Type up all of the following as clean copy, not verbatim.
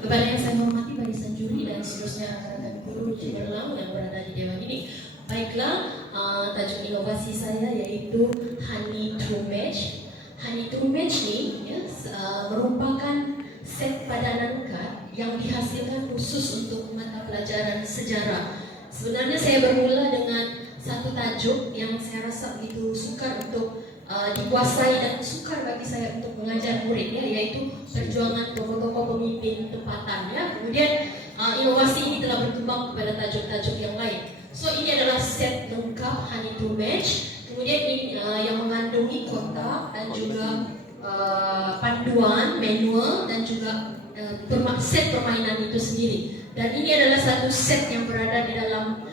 Kepada yang saya hormati barisan juri dan seterusnya rekan-rekan guru cemerlang yang berada di dewan ini. Baiklah, tajuk inovasi saya yaitu Honey True Match. Honey True Match ni merupakan set padanan kad yang dihasilkan khusus untuk mata pelajaran sejarah. Sebenarnya saya bermula dengan satu tajuk yang saya rasa begitu sukar untuk dikuasai dan sukar bagi saya untuk mengajar murid, yaitu perjuangan tokoh-tokoh pemimpin tempatan. Kemudian inovasi ini telah berkembang kepada tajuk-tajuk yang lain. So ini adalah set lengkap Honey True Match. Kemudian ini yang mengandungi kotak dan juga panduan, manual dan juga set permainan itu sendiri. Dan ini adalah satu set yang berada di dalam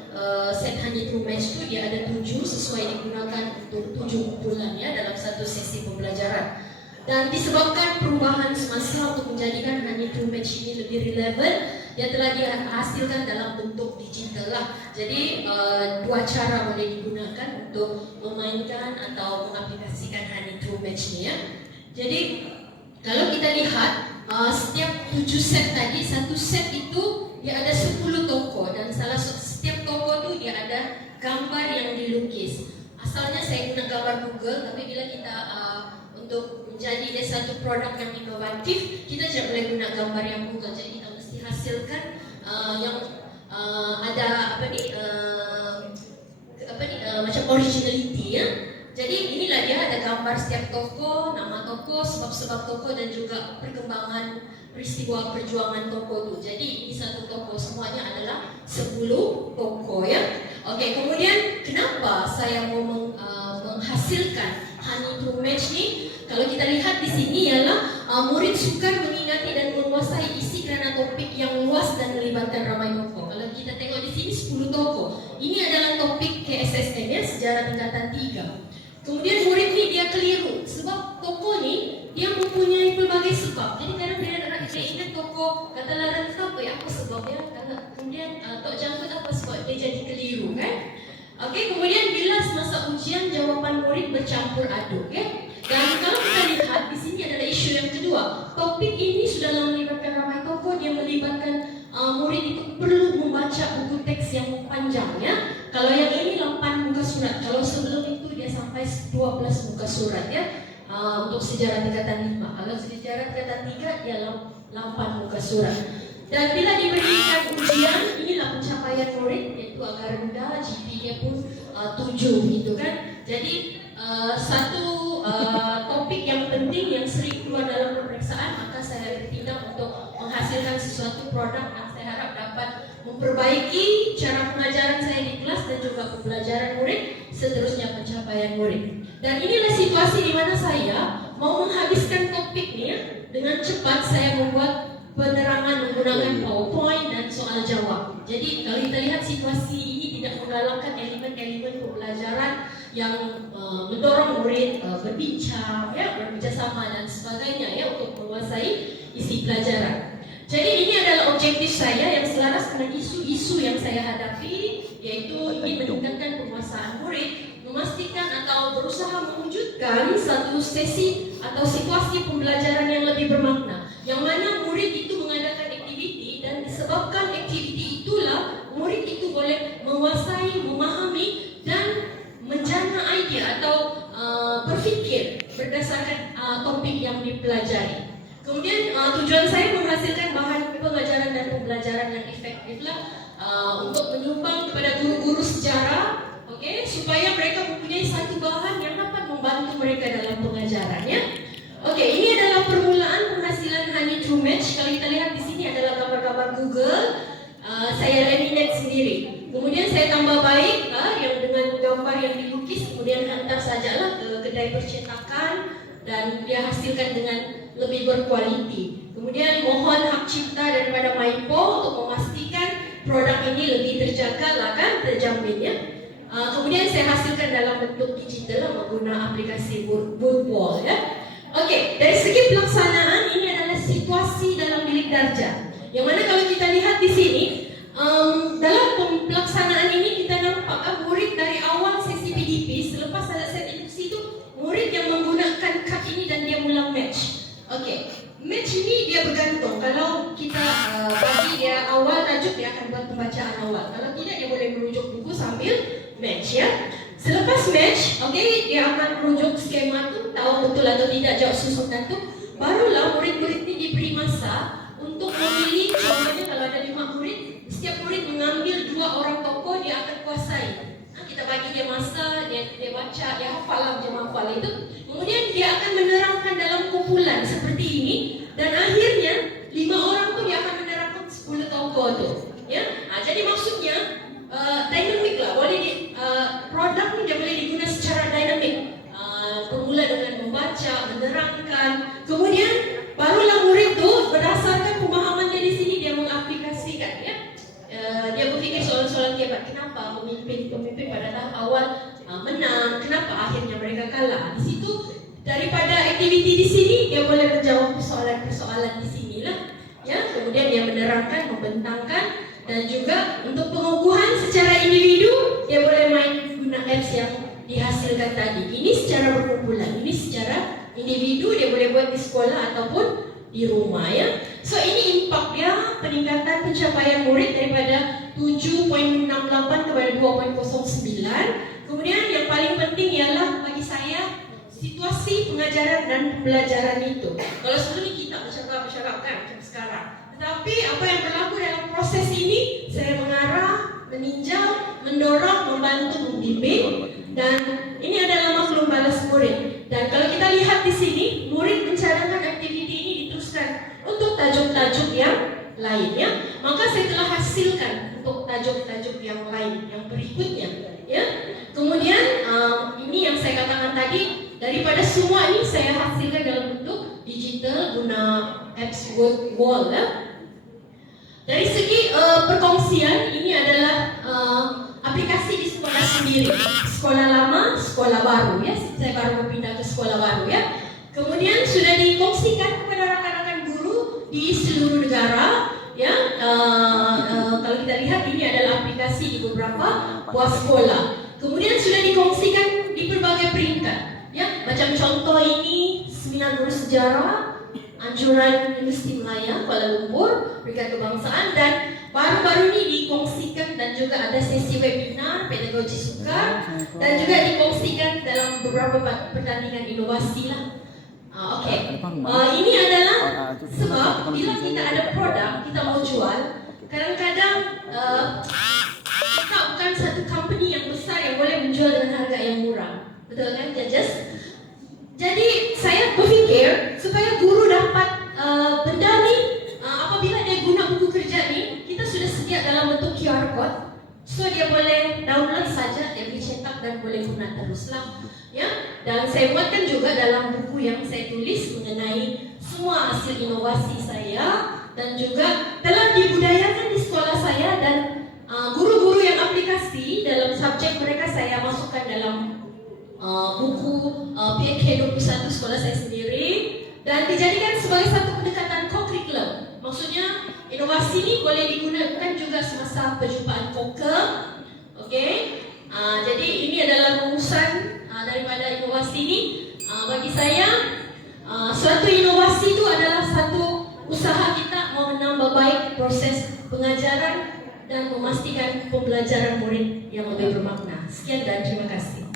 set Honey True Match itu. Dia ada 7 sesuai digunakan untuk 7 kumpulan dalam satu sesi pembelajaran. Dan disebabkan perubahan semasa untuk menjadikan Honey True Match ini lebih relevan, dia telah dihasilkan dalam bentuk digital lah. Jadi dua cara boleh digunakan untuk memainkan atau mengaplikasikan Honey True Match ini. Jadi kalau kita lihat setiap 7 set tadi, satu set itu dia ada 10 tokoh dan setiap tokoh itu dia ada gambar yang dilukis. Asalnya saya guna gambar Google, tapi bila kita untuk menjadi dia satu produk yang inovatif, kita tidak boleh guna gambar yang Google. Jadi kita mesti hasilkan yang ada macam originality Jadi inilah dia, ada gambar setiap tokoh, nama tokoh, sebab-sebab tokoh dan juga perkembangan peristiwa perjuangan tokoh itu. Jadi ini satu tokoh, semuanya adalah 10 tokoh Oke, kemudian kenapa saya mau menghasilkan Honey True Match ni? Kalau kita lihat di sini ialah murid sukar mengingati dan menguasai isi kerana topik yang luas dan melibatkan ramai tokoh. Kalau kita tengok di sini 10 tokoh. Ini adalah topik KSSM sejarah tingkatan 3. Kemudian murid ni dia keliru sebab tokoh ni dia mempunyai pelbagai sebab. Jadi kadang dia ingat tokoh kata Laran apa apa sebabnya, kemudian Tok Janggut apa sebab dia jadi keliru Okey, kemudian bila semasa ujian jawapan murid bercampur aduk Dan kalau kita lihat di sini adalah isu yang kedua. Topik ini sudah melibatkan ramai tokoh, dia melibatkan murid itu perlu membaca buku teks yang panjang Kalau yang ini 8 muka surat, kalau sebelum itu dia sampai 12 muka surat untuk sejarah tingkatan 5. Kalau sejarah tingkatan 3 dia 8 muka surat. Dan bila diberikan ujian, inilah pencapaian murid, iaitu agak rendah, GP-nya pun 7 gitu kan. Jadi satu topik yang penting yang sering keluar dalam pemeriksaan, maka saya bertindak untuk menghasilkan sesuatu produk yang saya harap dapat memperbaiki cara pengajaran saya di kelas dan juga pembelajaran murid, seterusnya pencapaian murid. Dan inilah situasi di mana saya mau menghabiskan topik ni dengan cepat. Saya membuat penerangan menggunakan PowerPoint dan soal jawab. Jadi kalau kita lihat situasi ini tidak menggalakkan elemen-elemen pembelajaran yang mendorong murid berbincang, bekerjasama dan sebagainya untuk menguasai isi pelajaran. Jadi ini adalah objektif saya yang selaras dengan isu-isu yang saya hadapi, yaitu ingin meningkatkan penguasaan murid, memastikan atau berusaha mewujudkan satu sesi atau situasi pembelajaran yang lebih bermakna, yang mana murid itu mengadakan aktiviti dan disebabkan aktiviti itulah murid itu boleh menguasai, memahami dan menjana idea atau berfikir berdasarkan topik yang dipelajari. Kemudian tujuan saya menghasilkan bahan pengajaran dan pembelajaran yang efektif untuk menyumbang kepada guru-guru sejarah, supaya mereka mempunyai satu bahan yang dapat membantu mereka dalam pengajarannya. Ini adalah permulaan penghasilan Honey True Match. Kalau kita lihat di sini adalah gambar-gambar Google. Saya laminate sendiri. Kemudian saya tambah baik yang dengan gambar yang dilukis, kemudian hantar sajalah ke kedai percetakan dan dia hasilkan dengan lebih berkualiti. Kemudian mohon hak cipta daripada Maipo untuk memastikan produk ini lebih terjaga terjamin Kemudian saya hasilkan dalam bentuk digital menggunakan aplikasi Woodwall dari segi pelaksanaan ini adalah situasi dalam bilik darjah. Yang mana kalau kita lihat di sini dalam pelaksanaan ini kita nampak murid dari awal sesi PDP selepas ada set induksi itu murid yang menggunakan kad ini dan dia mula match. Match ini dia bergantung. Kalau kita dia akan buat pembacaan awal. Kalau tidak, dia boleh merujuk buku sambil match ya. Selepas match, dia akan merujuk skema tu, tahu betul atau tidak jawab susunan tu. Barulah murid-murid ini diberi masa untuk memilih. Contohnya kalau ada 5 murid, setiap murid mengambil 2 orang tokoh dia akan kuasai. Kita bagi dia masa, dia baca, dia hafal lah, dia hafal itu. Kemudian dia akan menerangkan dalam kumpulan seperti ini, dan akhirnya 5 orang tu dia akan menerangkan 10 tokoh tu. Ya, jadi maksudnya dynamic lah. Boleh produk ni dia boleh digunakan secara dynamic. Bermula dengan membaca, menerangkan, kemudian barulah murid tu berdasarkan pemahaman dia di sini dia mengaplikasikan ya. Dia berfikir soalan-soalan hebat. Kenapa pemimpin pada tahap awal menang? Kenapa akhirnya mereka kalah? Di situ daripada aktiviti di sini dia boleh menjawab persoalan-persoalan di sinilah. Ya, kemudian dia menerangkan, membentangkan, dan juga untuk pengukuhan secara individu dia boleh main guna apps yang dihasilkan tadi. Ini secara berkumpulan, ini secara individu dia boleh buat di sekolah ataupun di rumah ya. So ini impak dia, peningkatan pencapaian murid daripada 7.68 kepada 2.09. Kemudian yang paling penting ialah bagi saya situasi pengajaran dan pembelajaran itu. Kalau sebelum ini kita bercakap kan macam sekarang. Tetapi apa yang berlaku dalam proses ini, saya mengarah, meninjau, mendorong, membantu, membimbing, dan ini adalah maklum balas murid. Dan kalau kita lihat di sini, murid mencadangkan aktiviti ini diteruskan untuk tajuk-tajuk yang lainnya. Maka saya telah hasilkan untuk tajuk-tajuk yang lain, yang berikutnya. Ya. Kemudian ini yang saya katakan tadi, daripada semua ini saya hasilkan dalam bentuk digital guna apps wall ya. Dari segi perkongsian, ini adalah aplikasi di sekolah sendiri. Sekolah lama, sekolah baru ya. Saya baru berpindah ke sekolah baru ya. Kemudian sudah dikongsikan kepada rakan-rakan guru di seluruh negara ya. Kalau kita lihat ini adalah aplikasi di beberapa buah sekolah. Kemudian sudah dikongsikan di berbagai peringkat ya. Macam contoh ini seminar guru sejarah anjuran Universiti Malaya Kuala Lumpur, peringkat kebangsaan, dan baru-baru ini dikongsikan dan juga ada sesi webinar pedagogi sukar dan juga dikongsikan dalam beberapa pertandingan inovasi lah. Ini adalah sebab bila kita ada produk kita mau jual, kadang-kadang kita bukan satu company yang besar yang boleh menjual dengan harga yang murah, betul kan, Judges? Jadi saya berfikir supaya guru dapat benda ni, apabila dia guna buku kerja ni, kita sudah sedia dalam bentuk QR code, so dia boleh download saja, dia boleh cetak dan boleh guna teruslah. Ya, dan saya buatkan juga dalam buku yang saya tulis mengenai semua hasil inovasi saya, dan juga telah dibudayakan di sekolah saya, dan guru-guru yang aplikasi dalam subjek mereka saya masukkan dalam buku PK 21 sekolah saya sendiri, dan dijadikan sebagai satu pendekatan co-curriculum. Maksudnya inovasi ini boleh digunakan juga semasa perjumpaan koker. Jadi ini adalah rumusan daripada inovasi ini. Bagi saya suatu inovasi itu adalah satu usaha kita mau menambah baik proses pengajaran dan memastikan pembelajaran murid yang lebih bermakna. Sekian dan terima kasih.